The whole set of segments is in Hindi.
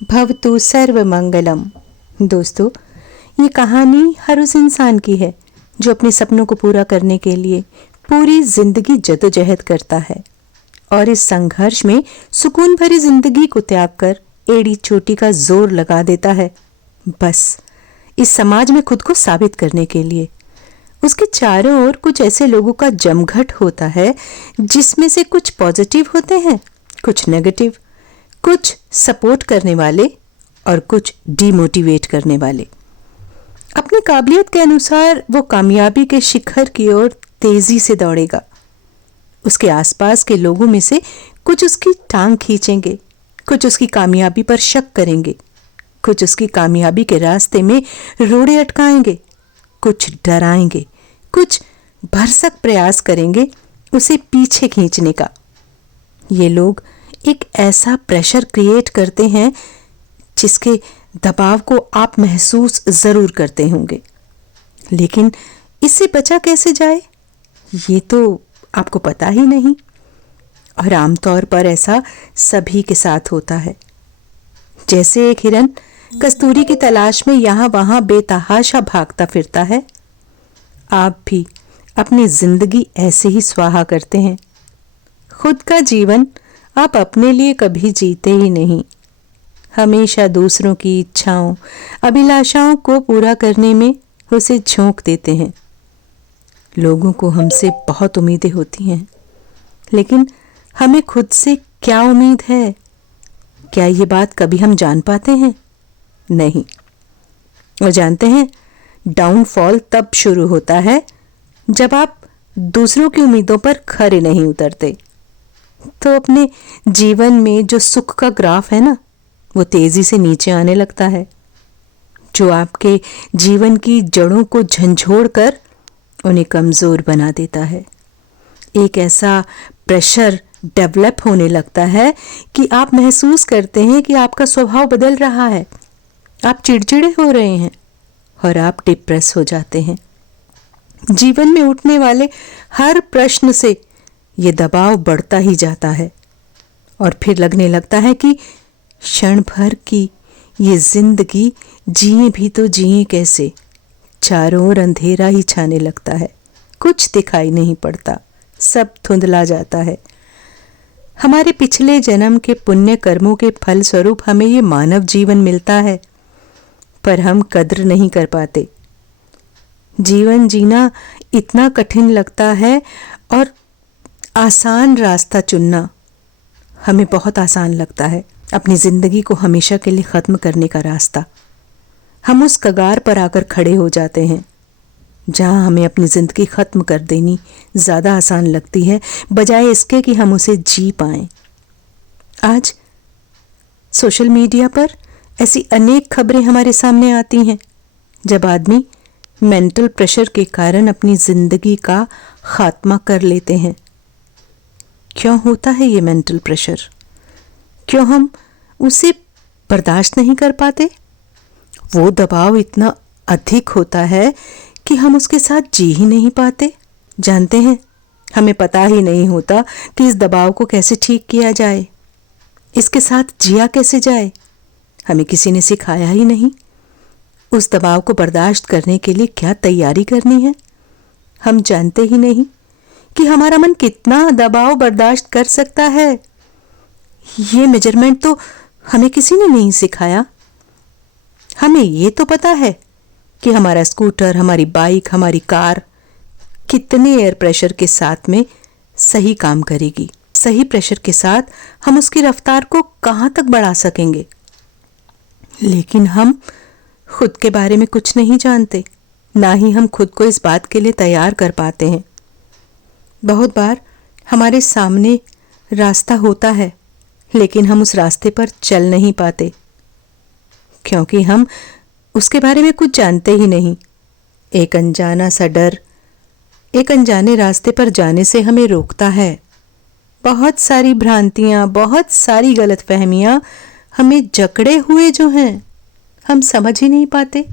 भवतु सर्वमंगलम। दोस्तों, ये कहानी हर उस इंसान की है जो अपने सपनों को पूरा करने के लिए पूरी जिंदगी जद्दोजहद करता है और इस संघर्ष में सुकून भरी जिंदगी को त्याग कर एड़ी चोटी का जोर लगा देता है, बस इस समाज में खुद को साबित करने के लिए। उसके चारों ओर कुछ ऐसे लोगों का जमघट होता है जिसमें से कुछ पॉजिटिव होते हैं, कुछ नेगेटिव, कुछ सपोर्ट करने वाले और कुछ डिमोटिवेट करने वाले। अपनी काबिलियत के अनुसार वो कामयाबी के शिखर की ओर तेजी से दौड़ेगा। उसके आसपास के लोगों में से कुछ उसकी टांग खींचेंगे, कुछ उसकी कामयाबी पर शक करेंगे, कुछ उसकी कामयाबी के रास्ते में रोड़े अटकाएंगे, कुछ डराएंगे, कुछ भरसक प्रयास करेंगे उसे पीछे खींचने का। ये लोग एक ऐसा प्रेशर क्रिएट करते हैं जिसके दबाव को आप महसूस जरूर करते होंगे, लेकिन इससे बचा कैसे जाए ये तो आपको पता ही नहीं। और आमतौर पर ऐसा सभी के साथ होता है। जैसे एक हिरन कस्तूरी की तलाश में यहां वहां बेतहाशा भागता फिरता है, आप भी अपनी जिंदगी ऐसे ही स्वाहा करते हैं। खुद का जीवन आप अपने लिए कभी जीते ही नहीं, हमेशा दूसरों की इच्छाओं, अभिलाषाओं को पूरा करने में उसे झोंक देते हैं। लोगों को हमसे बहुत उम्मीदें होती हैं, लेकिन हमें खुद से क्या उम्मीद है, क्या ये बात कभी हम जान पाते हैं? नहीं। वो जानते हैं, डाउनफॉल तब शुरू होता है जब आप दूसरों की उम्मीदों पर खरे नहीं उतरते। तो अपने जीवन में जो सुख का ग्राफ है ना, वो तेजी से नीचे आने लगता है, जो आपके जीवन की जड़ों को झंझोड़ कर उन्हें कमजोर बना देता है। एक ऐसा प्रेशर डेवलप होने लगता है कि आप महसूस करते हैं कि आपका स्वभाव बदल रहा है, आप चिड़चिड़े हो रहे हैं और आप डिप्रेस हो जाते हैं। जीवन में उठने वाले हर प्रश्न से ये दबाव बढ़ता ही जाता है और फिर लगने लगता है कि क्षण भर की ये जिंदगी जिए भी तो जिए कैसे। चारों ओर अंधेरा ही छाने लगता है, कुछ दिखाई नहीं पड़ता, सब धुंधला जाता है। हमारे पिछले जन्म के पुण्य कर्मों के फल स्वरूप हमें ये मानव जीवन मिलता है, पर हम कद्र नहीं कर पाते। जीवन जीना इतना कठिन लगता है और आसान रास्ता चुनना हमें बहुत आसान लगता है। अपनी जिंदगी को हमेशा के लिए खत्म करने का रास्ता, हम उस कगार पर आकर खड़े हो जाते हैं जहां हमें अपनी जिंदगी खत्म कर देनी ज्यादा आसान लगती है, बजाय इसके कि हम उसे जी पाएं। आज सोशल मीडिया पर ऐसी अनेक खबरें हमारे सामने आती हैं जब आदमी मेंटल प्रेशर के कारण अपनी जिंदगी का खात्मा कर लेते हैं। क्यों होता है ये मेंटल प्रेशर? क्यों हम उसे बर्दाश्त नहीं कर पाते? वो दबाव इतना अधिक होता है कि हम उसके साथ जी ही नहीं पाते। जानते हैं, हमें पता ही नहीं होता कि इस दबाव को कैसे ठीक किया जाए, इसके साथ जिया कैसे जाए। हमें किसी ने सिखाया ही नहीं। उस दबाव को बर्दाश्त करने के लिए क्या तैयारी करनी है, हम जानते ही नहीं कि हमारा मन कितना दबाव बर्दाश्त कर सकता है। ये मेजरमेंट तो हमें किसी ने नहीं सिखाया। हमें ये तो पता है कि हमारा स्कूटर, हमारी बाइक, हमारी कार कितने एयर प्रेशर के साथ में सही काम करेगी। सही प्रेशर के साथ हम उसकी रफ्तार को कहां तक बढ़ा सकेंगे, लेकिन हम खुद के बारे में कुछ नहीं जानते, ना ही हम खुद को इस बात के लिए तैयार कर पाते हैं। बहुत बार हमारे सामने रास्ता होता है, लेकिन हम उस रास्ते पर चल नहीं पाते क्योंकि हम उसके बारे में कुछ जानते ही नहीं। एक अनजाना सा डर एक अनजाने रास्ते पर जाने से हमें रोकता है। बहुत सारी भ्रांतियां, बहुत सारी गलतफहमियां हमें जकड़े हुए जो हैं, हम समझ ही नहीं पाते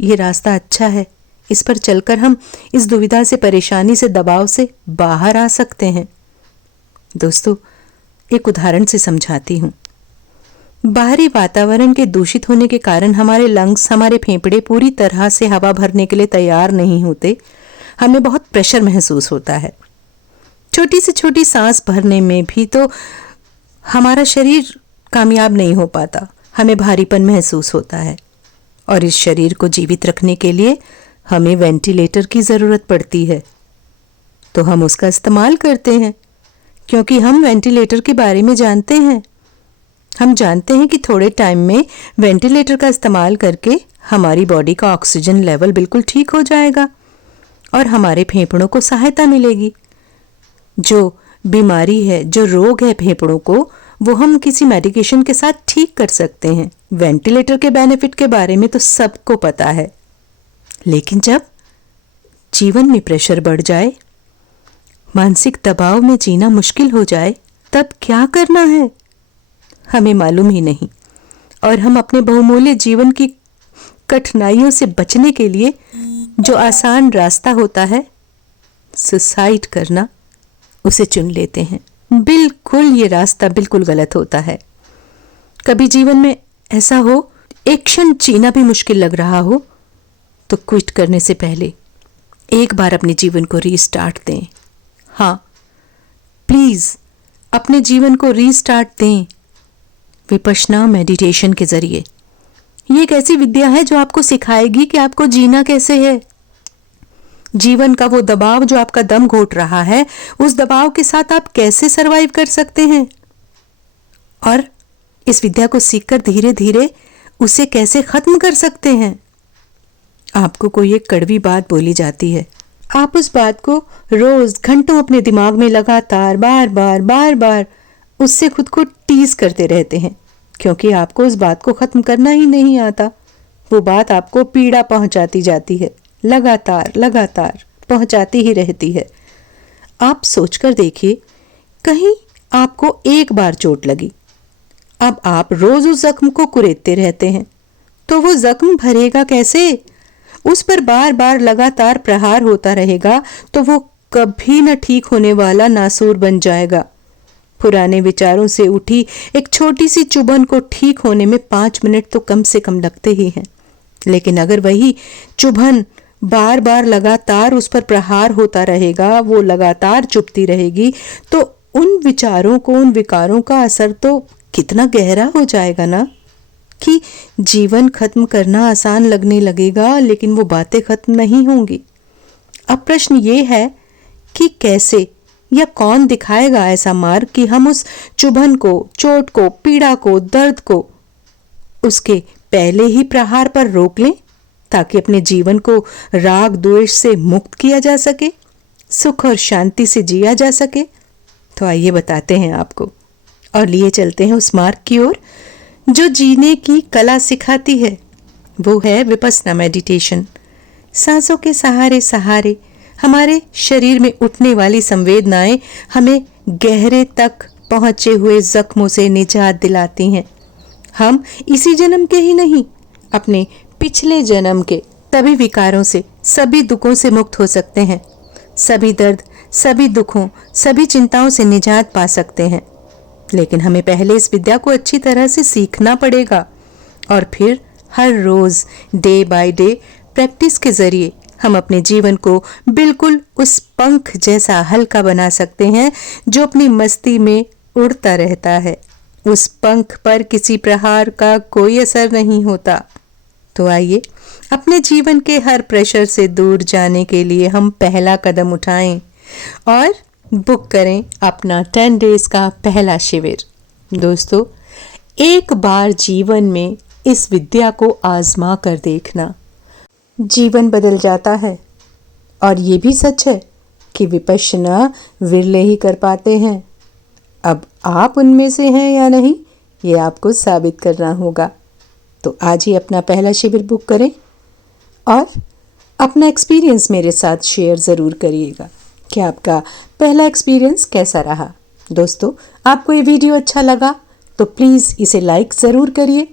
ये रास्ता अच्छा है, इस पर चलकर हम इस दुविधा से, परेशानी से, दबाव से बाहर आ सकते हैं। दोस्तों, एक उदाहरण से समझाती हूँ। बाहरी वातावरण के दूषित होने के कारण हमारे लंग्स, हमारे फेफड़े पूरी तरह से हवा भरने के लिए तैयार नहीं होते। हमें बहुत प्रेशर महसूस होता है। छोटी से छोटी सांस भरने में भी तो हमारा शरीर कामयाब नहीं हो पाता। हमें भारीपन महसूस होता है और इस शरीर को जीवित रखने के लिए हमें वेंटिलेटर की ज़रूरत पड़ती है। तो हम उसका इस्तेमाल करते हैं क्योंकि हम वेंटिलेटर के बारे में जानते हैं। हम जानते हैं कि थोड़े टाइम में वेंटिलेटर का इस्तेमाल करके हमारी बॉडी का ऑक्सीजन लेवल बिल्कुल ठीक हो जाएगा और हमारे फेफड़ों को सहायता मिलेगी। जो बीमारी है, जो रोग है फेफड़ों को, वो हम किसी मेडिकेशन के साथ ठीक कर सकते हैं। वेंटिलेटर के बेनिफिट के बारे में तो सबको पता है, लेकिन जब जीवन में प्रेशर बढ़ जाए, मानसिक दबाव में जीना मुश्किल हो जाए, तब क्या करना है हमें मालूम ही नहीं। और हम अपने बहुमूल्य जीवन की कठिनाइयों से बचने के लिए जो आसान रास्ता होता है, सुसाइड करना, उसे चुन लेते हैं। बिल्कुल ये रास्ता बिल्कुल गलत होता है। कभी जीवन में ऐसा हो, एक क्षण जीना भी मुश्किल लग रहा हो, तो क्विट करने से पहले एक बार अपने जीवन को रीस्टार्ट दें। हाँ, प्लीज अपने जीवन को रीस्टार्ट दें विपश्यना मेडिटेशन के जरिए। ये एक ऐसी विद्या है जो आपको सिखाएगी कि आपको जीना कैसे है। जीवन का वो दबाव जो आपका दम घोट रहा है, उस दबाव के साथ आप कैसे सरवाइव कर सकते हैं और इस विद्या को सीखकर धीरे धीरे उसे कैसे खत्म कर सकते हैं। आपको कोई एक कड़वी बात बोली जाती है, आप उस बात को रोज घंटों अपने दिमाग में लगातार बार बार उससे खुद को टीज करते रहते हैं, क्योंकि आपको उस बात को खत्म करना ही नहीं आता। वो बात आपको पीड़ा पहुंचाती जाती है, लगातार पहुंचाती ही रहती है। आप सोचकर देखिए, कहीं आपको एक बार चोट लगी, अब आप रोज उस जख्म को कुरेदते रहते हैं, तो वो जख्म भरेगा कैसे? उस पर बार बार लगातार प्रहार होता रहेगा तो वो कभी न ठीक होने वाला नासूर बन जाएगा। पुराने विचारों से उठी एक छोटी सी चुभन को ठीक होने में 5 मिनट तो कम से कम लगते ही हैं, लेकिन अगर वही चुभन बार बार लगातार उस पर प्रहार होता रहेगा, वो लगातार चुभती रहेगी, तो उन विचारों को, उन विकारों का असर तो कितना गहरा हो जाएगा ना, कि जीवन खत्म करना आसान लगने लगेगा, लेकिन वो बातें खत्म नहीं होंगी। अब प्रश्न ये है कि कैसे या कौन दिखाएगा ऐसा मार्ग कि हम उस चुभन को, चोट को, पीड़ा को, दर्द को उसके पहले ही प्रहार पर रोक लें, ताकि अपने जीवन को राग द्वेष से मुक्त किया जा सके, सुख और शांति से जिया जा सके। तो आइए बताते हैं आपको और लिए चलते हैं उस मार्ग की ओर जो जीने की कला सिखाती है। वो है विपश्यना मेडिटेशन। सांसों के सहारे सहारे हमारे शरीर में उठने वाली संवेदनाएं हमें गहरे तक पहुंचे हुए जख्मों से निजात दिलाती हैं। हम इसी जन्म के ही नहीं, अपने पिछले जन्म के सभी विकारों से, सभी दुखों से मुक्त हो सकते हैं। सभी दर्द, सभी दुखों, सभी चिंताओं से निजात पा सकते हैं। लेकिन हमें पहले इस विद्या को अच्छी तरह से सीखना पड़ेगा और फिर हर रोज डे बाय डे प्रैक्टिस के जरिए हम अपने जीवन को बिल्कुल उस पंख जैसा हल्का बना सकते हैं जो अपनी मस्ती में उड़ता रहता है। उस पंख पर किसी प्रहार का कोई असर नहीं होता। तो आइए अपने जीवन के हर प्रेशर से दूर जाने के लिए हम पहला कदम उठाएं और बुक करें अपना 10 डेज का पहला शिविर। दोस्तों, एक बार जीवन में इस विद्या को आजमा कर देखना, जीवन बदल जाता है। और ये भी सच है कि विपश्यना विरले ही कर पाते हैं। अब आप उनमें से हैं या नहीं, ये आपको साबित करना होगा। तो आज ही अपना पहला शिविर बुक करें और अपना एक्सपीरियंस मेरे साथ शेयर ज़रूर करिएगा कि आपका पहला एक्सपीरियंस कैसा रहा। दोस्तों, आपको ये वीडियो अच्छा लगा तो प्लीज़ इसे लाइक ज़रूर करिए।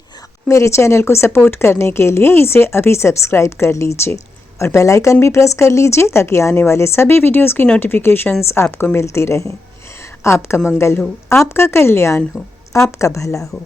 मेरे चैनल को सपोर्ट करने के लिए इसे अभी सब्सक्राइब कर लीजिए और बेल आइकन भी प्रेस कर लीजिए ताकि आने वाले सभी वीडियोस की नोटिफिकेशंस आपको मिलती रहें। आपका मंगल हो, आपका कल्याण हो, आपका भला हो।